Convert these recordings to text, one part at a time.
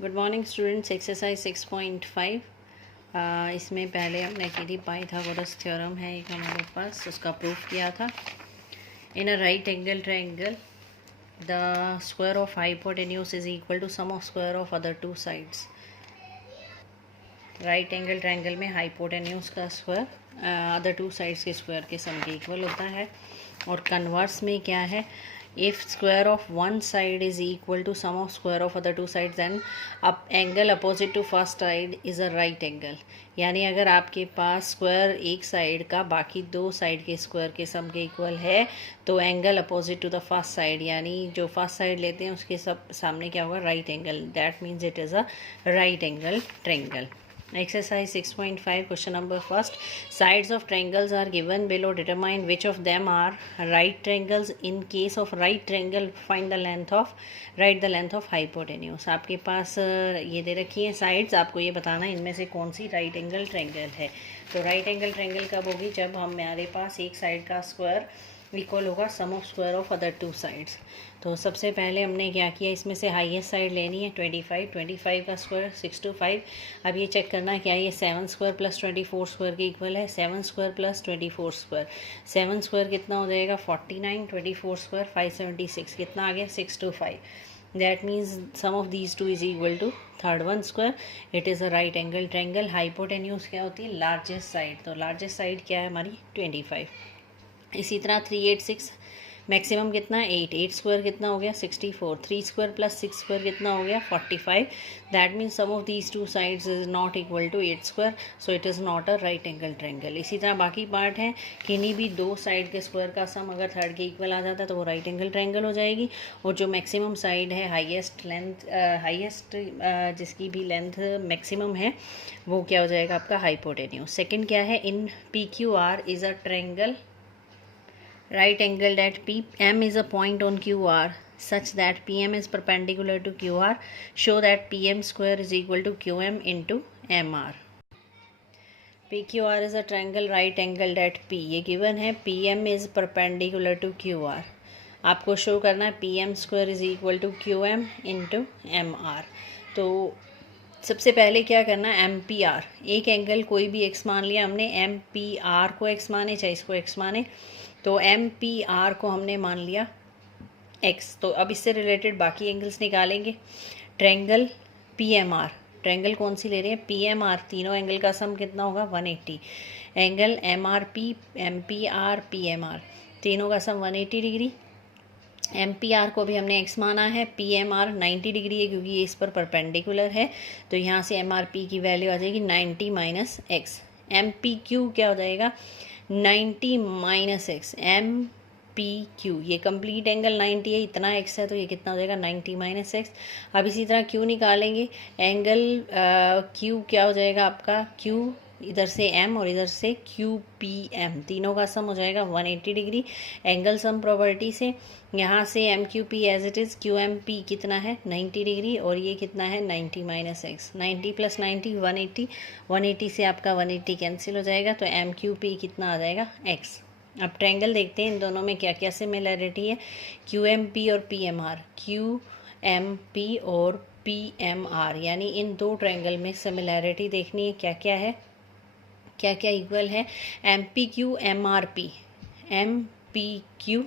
Good morning students. Exercise 6.5 इसमें पहले हमने की थी पाइथागोरस थ्योरम है एक हमारे पास, उसका प्रूफ किया था। In a right angle triangle the square of hypotenuse is equal to sum of square of other two sides. Right angle triangle में हाइपोटेन्यूज का स्क्वायर अदर टू साइड्स के स्क्वायर के सम के इक्वल होता है। और कन्वर्स में क्या है, if square of one side is equal to sum of square of other two side then up angle opposite to first side is a right angle. यानी अगर आपके पास स्क्वायर एक साइड का बाकी दो साइड के स्क्वायर के सम के इक्वल है तो angle opposite to the first side, यानी जो फर्स्ट साइड लेते हैं उसके सब सामने क्या होगा, right angle. That means it is a right angle triangle. Exercise 6.5 question number first. Sides of triangles are given below. Determine which of them are right triangles. In case of right triangle, find the length of, write the length of hypotenuse. आपके पास ये दे रखी है sides, आपको ये बताना है इनमें से कौन सी राइट एंगल ट्रायंगल है। तो राइट एंगल ट्रायंगल कब होगी, जब हमारे पास एक साइड का स्क्वायर इक्वल होगा sum of square of other two sides. तो सबसे पहले हमने क्या किया, इसमें से हाईएस्ट साइड लेनी है 25 का स्क्वायर 6 to 5। अब ये चेक करना है क्या ये 7 स्क्वायर प्लस 24 स्क्वायर के इक्वल है। 7 स्क्वायर प्लस 24 स्क्वायर, 7 स्क्वायर कितना हो जाएगा 49, 24 स्क्वायर 576, कितना आ गया 6 to 5। That means sum of these two is equal to third one square. It is a right angle triangle. Hypotenuse क्या होती है, लार्जेस्ट साइड। तो लार्जेस्ट साइड क्या है हमारी 25। इसी तरह 386 मैक्सिमम कितना 8 स्क्वायर कितना हो गया 64, 3 स्क्वायर प्लस 6 स्क्वायर कितना हो गया 45। That means sum of these two sides is not equal to 8 square, so it is not a right angle triangle. इसी तरह बाकी पार्ट है, किन्हीं भी दो साइड के स्क्वायर का सम अगर थर्ड के इक्वल आ जाता है तो वो राइट एंगल ट्रायंगल हो जाएगी। और जो मैक्सिमम साइड है, हाईएस्ट लेंथ, हाईएस्ट जिसकी भी लेंथ मैक्सिमम है वो क्या हो जाएगा आपका हाइपोटेन्यूज। सेकेंड क्या है, इन PQR is a triangle right angled at P. M is a point on QR such that PM is perpendicular to QR. Show that PM square is equal to QM into MR. PQR is a triangle right angled at P. ये given है, PM is perpendicular to QR. आपको show करना है PM square is equal to QM into MR। तो सबसे पहले क्या करना है, MPR, एक एंगल कोई भी x मान लिया हमने, MPR को x माने चाहे इसको x माने, तो MPR को हमने मान लिया x। तो अब इससे रिलेटेड बाकी एंगल्स निकालेंगे। ट्रायंगल PMR, ट्रायंगल कौन सी ले रहे हैं PMR, तीनों एंगल का सम कितना होगा 180। एंगल MRP, MPR, PMR, तीनों का सम 180 डिग्री। MPR को भी हमने x माना है, PMR 90 डिग्री है क्योंकि ये इस पर परपेंडिकुलर है, तो यहाँ से MRP की वैल्यू आ जाएगी 90 माइनस एक्स। MPQ क्या हो जाएगा 90 माइनस एक्स। MPQ ये कंप्लीट एंगल 90 है, इतना x है तो ये कितना हो जाएगा 90 माइनस एक्स। अब इसी तरह Q निकालेंगे, एंगल Q क्या हो जाएगा आपका, Q इधर से M और इधर से QPM, तीनों का सम हो जाएगा 180 डिग्री। एंगल सम प्रॉपर्टी से यहाँ से MQP as it is, QMP कितना है 90 डिग्री और ये कितना है 90 माइनस एक्स। 90 प्लस 90 180, 180 से आपका 180 कैंसिल हो जाएगा, तो MQP कितना आ जाएगा x। अब ट्रायंगल देखते हैं इन दोनों में क्या क्या सिमिलरिटी है। QMP और PMR, QMP और PMR, यानी इन दो ट्रायंगल में सिमिलरिटी देखनी है क्या क्या है, क्या क्या इक्वल है। MPQ MRP, MPQ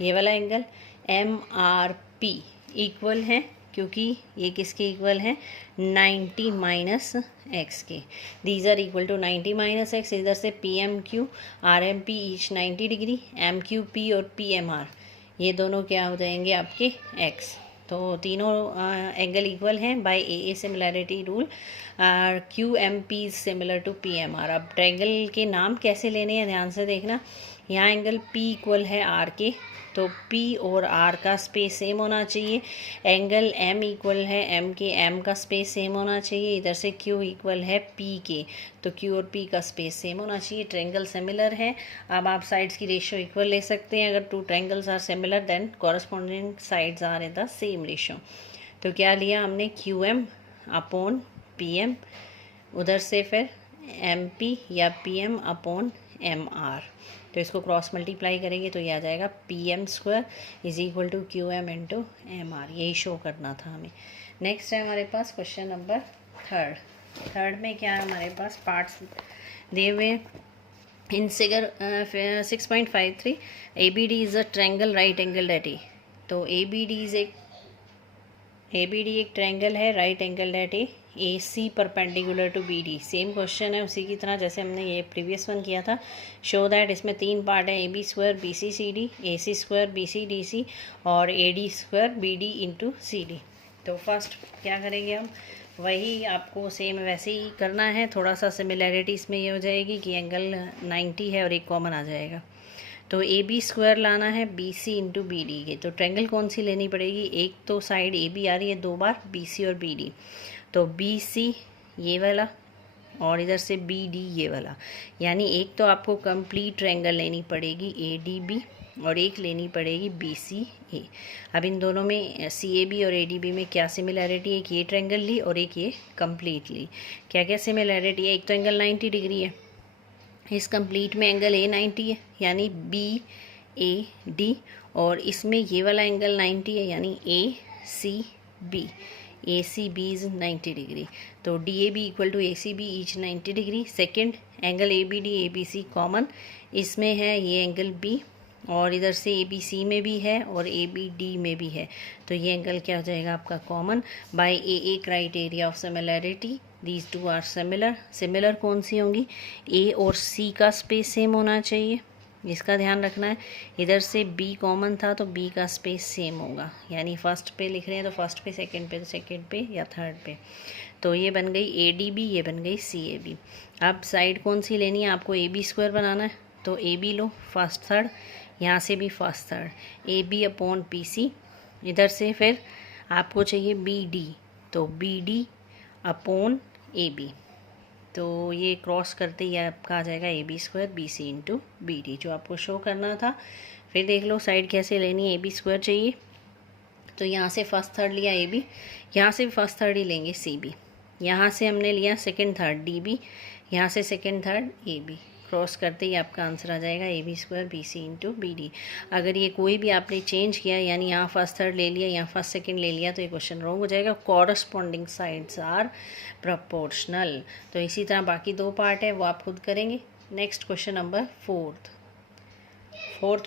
ये वाला एंगल, MRP इक्वल है क्योंकि ये किसके इक्वल है 90 माइनस एक्स के। These are equal to 90 minus X. इधर से PMQ RMP each 90 degree, MQP और PMR ये दोनों क्या हो जाएंगे आपके x। तो तीनों एंगल इक्वल हैं by AA similarity rule. QMP is similar to PMR। अब ट्रायंगल के नाम कैसे लेने हैं ध्यान से देखना। यहाँ एंगल P इक्वल है R के, तो P और R का स्पेस सेम होना चाहिए। एंगल M इक्वल है M के, M का स्पेस सेम होना चाहिए। इधर से Q इक्वल है P के, तो Q और P का स्पेस सेम होना चाहिए। ट्रायंगल सिमिलर है। अब आप साइड्स की रेशियो इक्वल ले सकते हैं। अगर two triangles are similar then corresponding sides are in the same ratio. तो क्या लिया हमने QM अपॉन PM, उधर से फिर MP या PM अपॉन MR। तो इसको क्रॉस मल्टीप्लाई करेंगे तो ये आ जाएगा PM² is equal to QM into MR। यही शो करना था हमें। नेक्स्ट है हमारे पास क्वेश्चन नंबर थर्ड में क्या है हमारे पास पार्ट्स दिए हुए in figure 6.53 ABD is a triangle right angle at A. तो ABD एक ट्रायंगल है right angle at A, AC perpendicular to BD। Same question है उसी की तरह जैसे हमने ये प्रीवियस वन किया था। शो दैट इसमें 3 पार्ट है, AB² BC/CD, AC² BC/DC और AD² BD इंटू CD। तो फर्स्ट क्या करेंगे हम, वही आपको सेम वैसे ही करना है। थोड़ा सा सिमिलैरिटी इसमें ये हो जाएगी कि एंगल 90 है और एक कॉमन आ जाएगा। तो AB² लाना है BC इंटू BD के। तो ट्रायंगल कौन सी लेनी पड़ेगी, एक तो साइड AB आ रही है 2 बार, BC और BD। तो BC ये वाला और इधर से BD ये वाला, यानी एक तो आपको कंप्लीट ट्रायंगल लेनी पड़ेगी ADB और एक लेनी पड़ेगी BCA। अब इन दोनों में CAB और ADB में क्या सिमिलैरिटी है, एक ये ट्रायंगल ली और एक ये कम्प्लीटली। क्या क्या सिमिलैरिटी है, एक तो एंगल 90 डिग्री है, इस कंप्लीट में एंगल A 90 है यानी BAD, और इसमें ये वाला एंगल 90 है यानी ACB। ACB is 90 degree. तो DAB equal to ACB each 90 degree. Second angle ABD ABC common, इसमें है ये एंगल B और इधर से ABC में भी है और ABD में भी है। तो ये एंगल क्या हो जाएगा आपका common. By AA criteria of similarity these two are similar कौन सी होंगी, A और C का स्पेस सेम होना चाहिए, इसका ध्यान रखना है। इधर से B कॉमन था तो B का स्पेस सेम होगा, यानी फर्स्ट पे लिख रहे हैं तो फर्स्ट पे, सेकंड पे तो सेकंड पे या थर्ड पे। तो ये बन गई ADB, ये बन गई CAB। अब साइड कौन सी लेनी है, आपको AB² बनाना है तो AB लो फर्स्ट थर्ड, यहाँ से भी first third, AB upon PC। इधर से फिर आपको चाहिए BD, तो BD अपॉन AB। तो ये क्रॉस करते ही आपका आ जाएगा AB² BC इंटू BD, जो आपको शो करना था। फिर देख लो साइड कैसे लेनी है, AB² चाहिए तो यहाँ से फर्स्ट थर्ड लिया AB, यहाँ से भी फर्स्ट थर्ड ही लेंगे CB, यहाँ से हमने लिया सेकंड थर्ड DB, यहाँ से सेकंड थर्ड AB। क्रॉस करते ही आपका आंसर आ जाएगा AB² BC इंटू BD। अगर ये कोई भी आपने चेंज किया, यानी यहाँ फर्स्ट थर्ड ले लिया, यहाँ फर्स्ट सेकंड ले लिया, तो ये क्वेश्चन रॉन्ग हो जाएगा। Corresponding sides are proportional. तो इसी तरह बाकी 2 पार्ट है वो आप खुद करेंगे। नेक्स्ट क्वेश्चन नंबर फोर्थ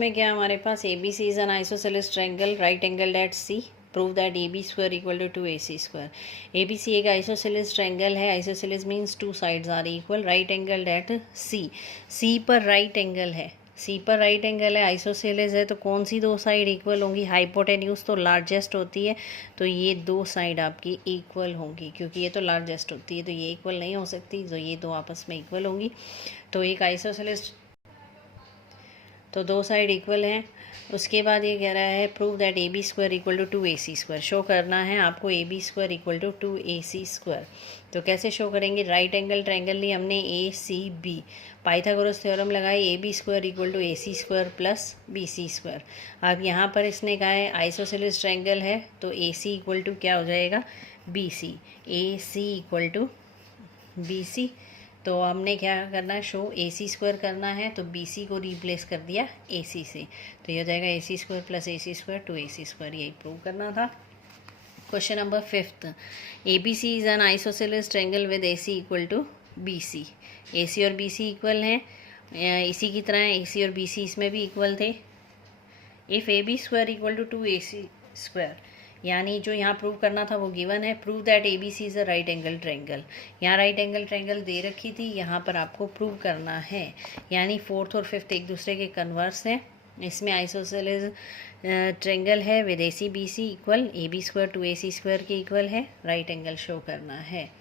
में क्या हमारे पास, ABC is an isosceles triangle right angle at C, prove that AB² equal to 2AC²। ABC एक आइसोसेलेस ट्रायंगल है, isosceles means 2 sides are equal, right angle at C पर right angle है, C पर right angle है, isosceles है, तो कौन सी 2 साइड इक्वल होंगी, हाइपोटेन्यूज तो लार्जेस्ट होती है, तो ये 2 साइड आपकी इक्वल होंगी, क्योंकि ये तो लार्जेस्ट होती है तो ये इक्वल नहीं हो सकती, तो ये 2 आपस में इक्वल होंगी। तो एक आइसोसेलेस, तो 2 साइड इक्वल हैं। उसके बाद ये कह रहा है prove that AB² equal to 2AC²। Show करना है आपको AB² इक्वल टू 2AC²। तो कैसे शो करेंगे, राइट एंगल ट्रायंगल ली हमने ACB, पाइथागोरस थ्योरम लगाई, AB² equal to AC² plus BC²। अब यहाँ पर इसने कहा है आइसोसेलेस ट्रायंगल है तो AC इक्वल टू क्या हो जाएगा BC, AC equal to BC। तो हमने क्या करना है, शो AC² करना है तो BC को रिप्लेस कर दिया AC से, तो ये हो जाएगा AC² प्लस AC² 2AC², यही प्रूव करना था। Question number 5, ABC is an isosceles triangle with AC equal to BC। AC और BC इक्वल हैं, इसी की तरह AC और BC इसमें भी इक्वल थे। If AB² equal to 2AC², यानी जो यहाँ प्रूव करना था वो गिवन है। Prove that ABC is a right angle triangle, यहाँ राइट एंगल ट्रायंगल दे रखी थी, यहाँ पर आपको प्रूव करना है, यानी 4th और 5th एक दूसरे के कन्वर्स हैं। इसमें आइसोसेलेस ट्रायंगल है with AC BC equal, AB² 2AC² के इक्वल है, राइट एंगल शो करना है।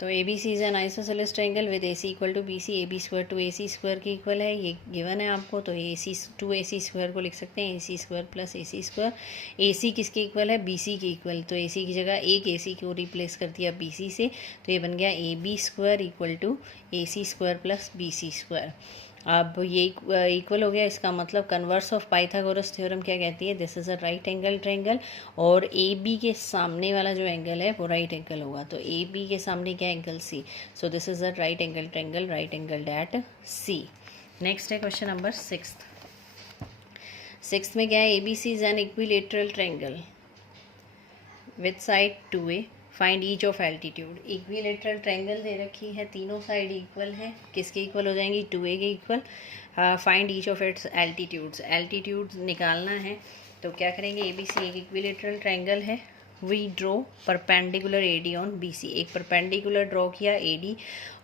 तो ABC is an isosceles triangle with AC equal to BC, AB² 2AC² के इक्वल है, ये गिवन है आपको। तो AC 2AC² को लिख सकते हैं AC² प्लस AC²। AC किसके इक्वल है, BC के इक्वल, तो AC की जगह एक AC को रिप्लेस कर दिया BC से, तो ये बन गया AB² equal to AC² plus BC²। अब ये इक्वल हो गया, इसका मतलब कन्वर्स ऑफ पाइथागोरस थ्योरम क्या कहती है, this is a right angle triangle, और AB के सामने वाला जो एंगल है वो राइट एंगल होगा, तो AB के सामने क्या angle C, so this is a right angle triangle, right angle at C। Next है क्वेश्चन नंबर 6 में क्या है, ABC is an equilateral triangle with side 2A, find each of altitude. Equilateral triangle दे रखी है, तीनों साइड इक्वल है, किसके इक्वल हो जाएंगी, 2A के equal. Find each of its altitudes, altitude निकालना है। तो क्या करेंगे, ABC एक इक्विलेटरल ट्रायंगल है, we draw perpendicular AD on BC, एक परपेंडिकुलर ड्रॉ किया AD।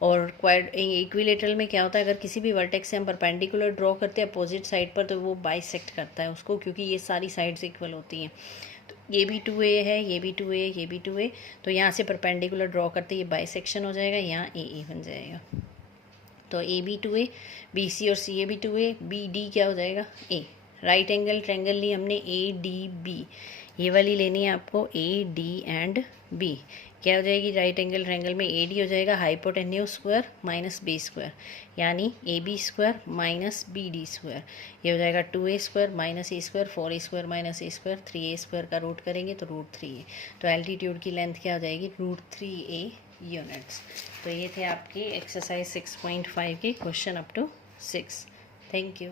और इक्विलेटरल में क्या होता है, अगर किसी भी वर्टेक्स से हम परपेंडिकुलर ड्रॉ करते हैं अपोजिट साइड पर, तो वो बाइसेक्ट करता है उसको, क्योंकि ये सारी साइड्स इक्वल होती हैं। तो ये भी 2A है, ये भी 2A, ये भी 2A, तो यहाँ से परपेंडिकुलर ड्रॉ करते ये बाइसेक्शन हो जाएगा, यहाँ AA बन जाएगा। तो AB 2A, BC और CA भी 2A, BD क्या हो जाएगा, A। राइट एंगल ट्रायंगल ली हमने ADB, ये वाली लेनी है आपको AD एंड B। क्या हो जाएगी, राइट एंगल ट्रायंगल में AD हो जाएगा hypotenuse square minus B square, यानी AB square minus BD square. ये हो जाएगा 2A square minus A square, 4A square minus A square, 3A square का रूट करेंगे तो √3A। तो एल्टीट्यूड की लेंथ क्या हो जाएगी, √3A यूनिट्स। तो ये थे आपके एक्सरसाइज 6.5 के question up to 6। Thank you.